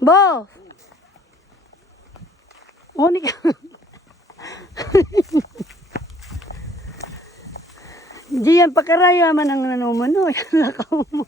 Bo! Unik. Diyan pakaraya man ang nanuman. O, lakaw mo.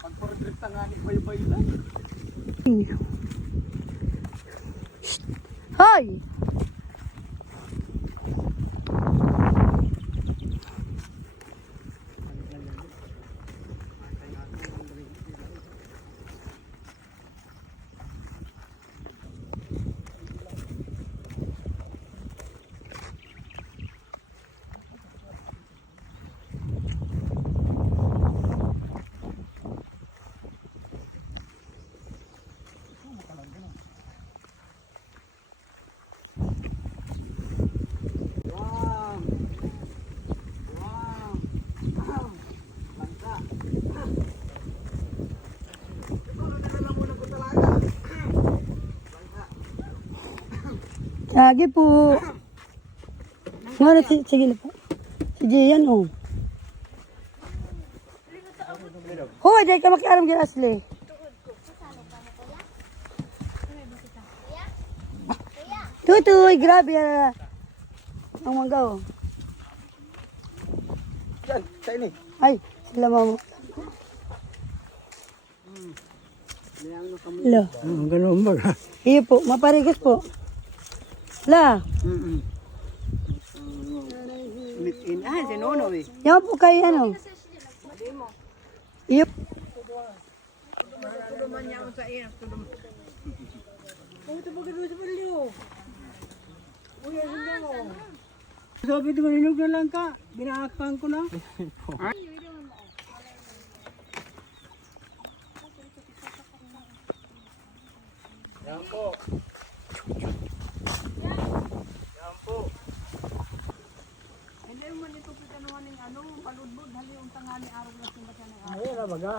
Pag-portrait na nga ni Bay-Bay lang. Hoy! Lagi po. Ano, sige na po. Si Jian, oh. Hoy, dahil ka makialam kay Ashley. Tutoy, grabe yan. Ang mangga, oh. Yan, sa ini. Ay, sila mama. Hello. Ganun ba? Iyo po, maparigas po. La. Si Nono eh. Yan po kay ano. Iyo. Sabi ko ninog na lang ka. Binaakpan ko na. Yan po. Yan po. Hindi man ito pitanuhan ng ano, paludbod, hali yung tangali araw na simbatan ng araw. Ayun na baga.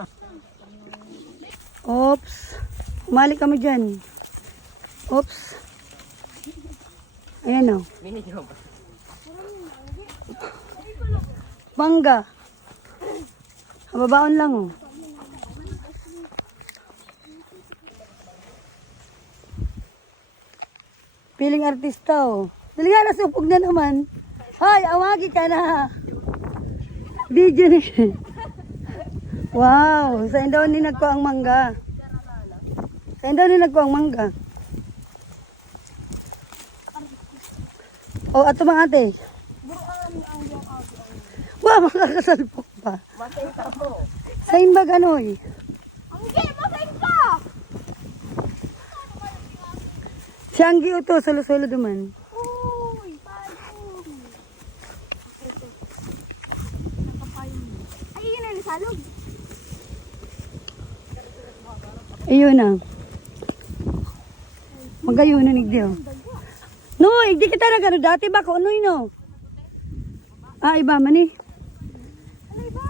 Oops. Umali kami dyan. Oops. Ayan, oh. Mangga. Babaon lang, oh. Piling artista, oh. Dali nga, nasupog na naman. Hoy, awagi ka na. Video na siya. Wow, sa daw ni nagko ang mangga. Sa daw ni nagko ang mangga. Oh, ato mga ate. Wow, makakasalpok pa. Sa imbag ano eh. Siyanggi ito, solo-solo duman. Uy, paano? Ay, yun na nasalog. Ayun na. Magayon na nigdiyo. No, hindi kita na gano'n. Dati ba ko ano yun, no? Ah, iba man eh. Alay ba?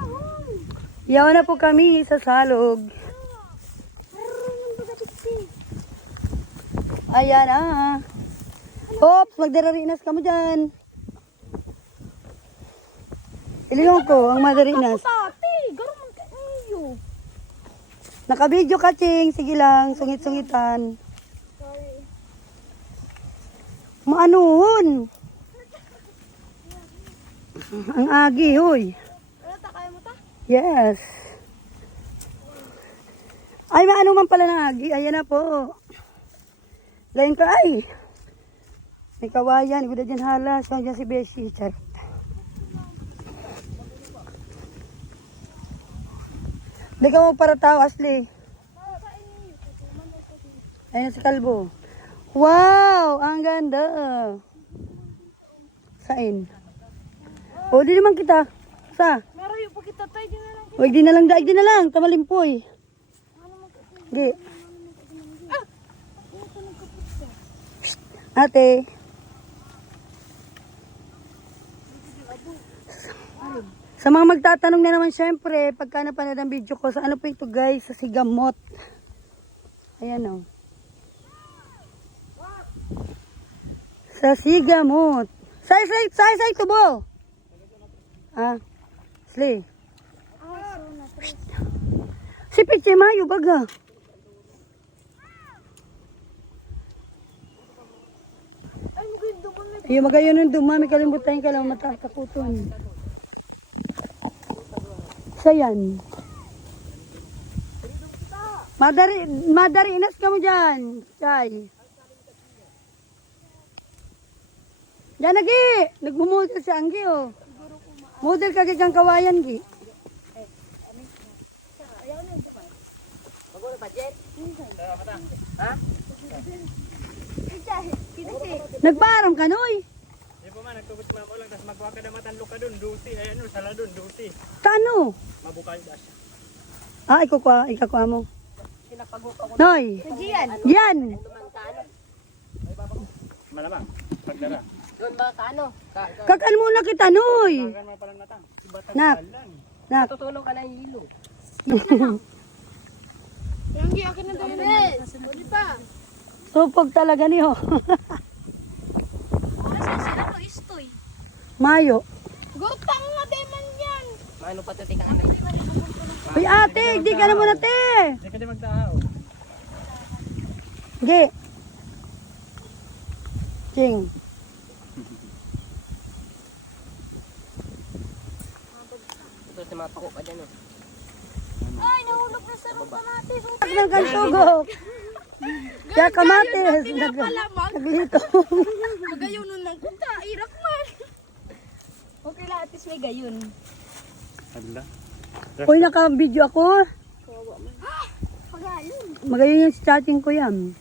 Yawa na po kami sa salog. Ayan na. Oops, magdararinas ka mo dyan. Ililong ko ang madarinas. Tati, garo man ka iyo. Nakabidyo ka, Ching. Sige lang, sungit-sungitan. Sorry. Maanuhon. Ang agi, hoy. Ano ta, kaya mo ta? Yes. Ay, maano man pala ng agi. Ayan na po. Lain ka, ay. May kawayan. Iguda dyan halas. Kaya dyan si Beshi. Charot. Hindi ka magparataw, Ashley. Ayan si Kalbo. Wow! Ang ganda. Sain. O, di naman kita. Sa? Meron yung pakita tayo, di na lang. O, di na lang, daig di na lang. Tamalimpoy. Di. Ate. Sa mga magtatanong na naman syempre, pagka napanood ang video ko, sa ano po ito guys? Sa Sigamot. Ayan o. Sa Sigamot. Say, tubo. Ah, Slay. Si Piche Mayo, baga. Yung magayon ng dumami, kalimutan ka lang mata, kakuton. Sa yan. Madari, inas ka mo dyan. Chay. Yan lagi. Nagmumodel si Anggi, oh. Model ka kang kawayan, Gi. Nagparam ka, Noy. Hindi po man, nagtugot mo ako lang, tapos magkuha ka na matanlo ka dun, duty, ayan o, sala dun, duty. Kano? Mabukay ba siya? Ah, ikakuha mo. Noy. Yan. Malamang, pagdara. Doon ba kaano? Kakan muna kita, Noy. Hanggang mga palang matang. Ibatang Nak. talan. Nak. Tutulong ka ng hilo. Yung akin na doon. Hindi pa. Supog talaga niyo. Nasa sila ko istoy. Mayo. Gutang na deman yan. Mano pa ito, tika kami. Uy, ate, di ka na muna, te. Hindi ka di magtahaw. Gi. Ching. Ito si mga pako ka dyan. Ay, nahulog na sa kamatis. Ng kansugok. Kaya kamatis. Naglito. Magayon nun lang kunta. Irak man. Okay lang, at least may gayon. Hala. Uy, naka-video ako. Pagayon. Magayon yung chatting ko yan.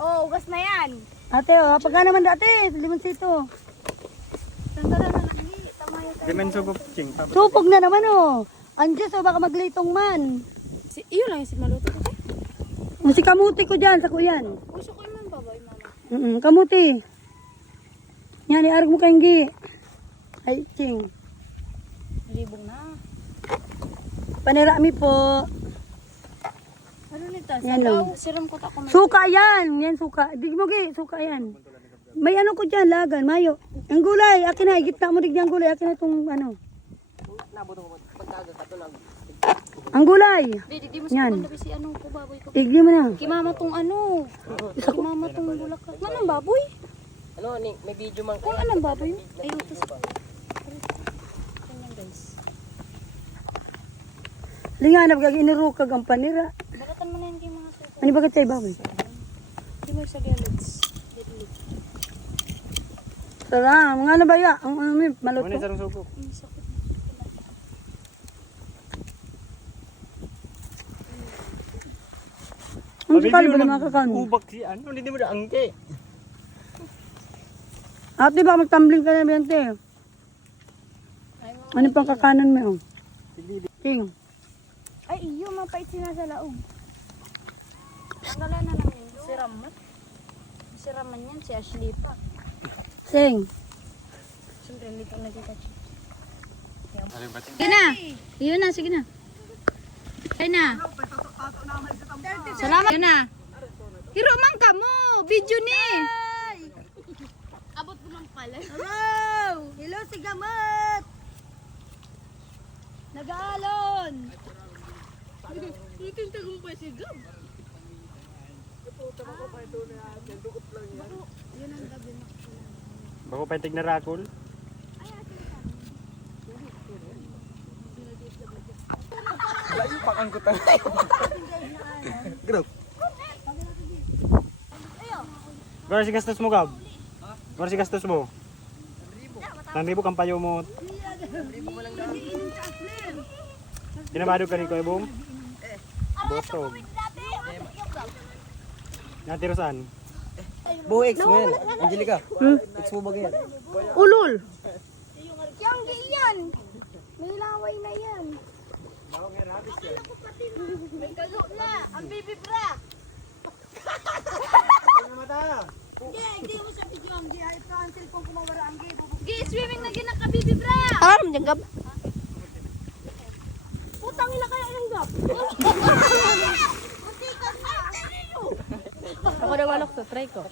Oh, ugas na yan. Ate, oh, pagka naman dati, limonsito. Tanggalan na lang. Tama yung Di man sugop, ching. Supog na naman, oh. Andiyan, oh, baka maglitong man. Iyo lang yung si Maluto ko. Si kamuti ko dyan, sa kuyan. Gusto ko yung baboy, mama. Kamuti. Yan, iarag mo kayong gi. Ay, ching. Libong na. Panirami po. Ano nito? Yan lang. Siram ko ta ko. Suka yan. Yan, suka. Dig mo, gi. Suka yan. May ano ko dyan, lagan, mayo. Ang gulay, akin na. Igitna mo dig ang gulay. Akin na itong ano. Ang gulay. Di mo Yan. sa kanda si ano ko baboy ko. Igli mo na. Kimama tong ano. Kimama tong bulaklak. Anong baboy? Ano, may video man Kung anong baboy? Ay, utos ko. Ganyan guys. Linganap, gag inurukag ang panira. Balatan mo na yan kay mga suko. Ano bagat sa iba? Di mo sa galads. Sarang, mga ano ba ya? Ang ano may Muna maluto. isang sugop. Ang sakit. Ang sakal ba na makakaano? Ubak si ano, hindi mo na angke. Ate, baka magtumbling ka na bente. Ano pang kakanan mo? King. Ay, iyo, mapait sinasa laog. Tanggalan na lang yun. Si Raman. Si Raman yan, si Ashley pa. Sing. Siyempre, dito na kita. Sige na. Yun na, sige na. Ay na. Salamat. Yun na. Hiro man ka mo. Video ni. Abot mo lang pala. Hello! Hello, si Gamot! Nag-aalon! Ikin tagumpay si Gab. Bako pa tig na rakol. Gano'n si gastos mo, Gab? Gano'n si gastos mo? 1,000 kang payo mo. Pinamado ka rin ko, Ebong? Botog. Natiro saan? Buho ex mo yan. Angelica. Ex mo ba yan? Ulul! Yang yan. May laway na yan. May kago na. Ang baby bra. Hindi mo sa video ang ito ang cellphone ko mawala ang gi. Gi swimming na ginaka baby bra. Aram dyan, Gab. Ako na manok to, try ko.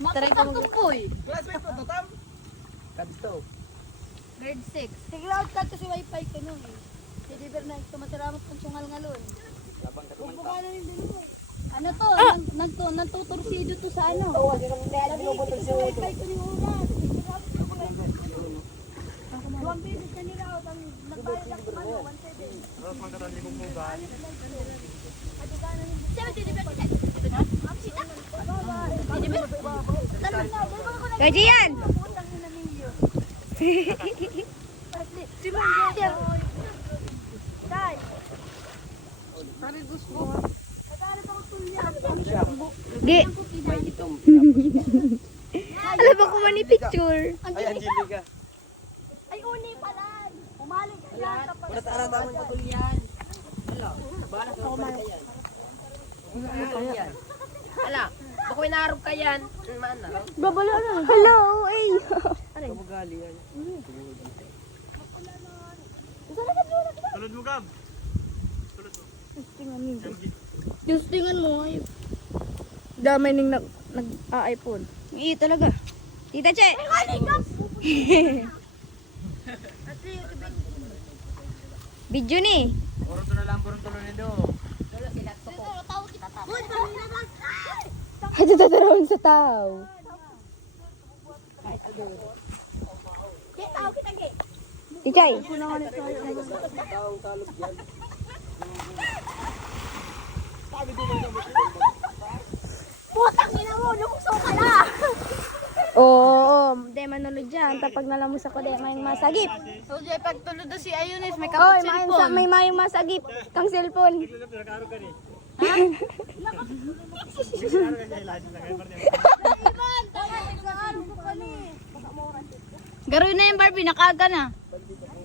Try ko mag-upoy. Kadto. Grade 6. Tiglaw ka to si wifi ko nun eh. Si Diver na ito mataramat kong sungal ngalon. Bubuga na rin din mo. Ano to? Nagtutursido to sa ano? Wifi ko ni Uran. Duwang bisis na nila o. Nagbayad lang sa ano, 1.7. Tapos magkatali kong mugan. Sabi si Diver kasi. Ito na? Sita? Si Diver? Tanong na. Gaji yan! Putang ina ninyo. Si Mangger. Dai. Sabi gusto mo. Nagkalit ako tulyan. Gi! May itom. Alam mo kung mani picture. Ay, Angelica. Ay, uni pala. Umali ka yan kapag... Wala ta naman patulyan. Ala, baka may narog ka yan. Mana? Babala na. Hello, ay! Kabugali yan. Tulad mo, Gab. Justingan mo. Ay. Damay ning nag-iPhone. Iya talaga. Tita Che! Video ni. Puro to na lang, puro tuloy nito. Hadi tatarawin sa tao. Tichay. Putang ina mo, lumukso ka na! Oo, de manulod dyan. Tapag nalamus ako de may masagip. So, Jay, pag tulad na si Ayunis, may Oy, may mayong masagip. Kang cellphone. Nagkaroon ka ni. Nagkaroon ka niya, lahat na kayo. Garoy na yung Barbie, nakaga na.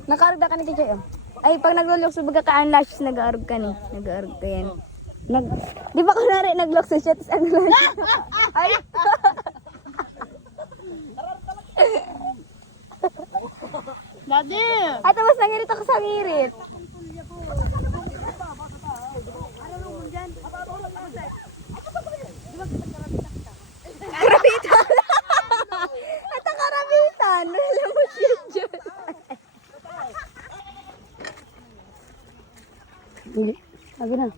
Nakaarog ka ni Tichay. Ay, pag naglulok sa baga ka ang lashes, nag-aarog ka ni. Nag-aarog ka yan. Di ba kunwari naglok sa shots ang lashes? Ay! Daddy! At tapos nangirit ako sa ngirit. Karabitan! At ang karabitan! Alam mo siya dyan. Hindi. Sabi na.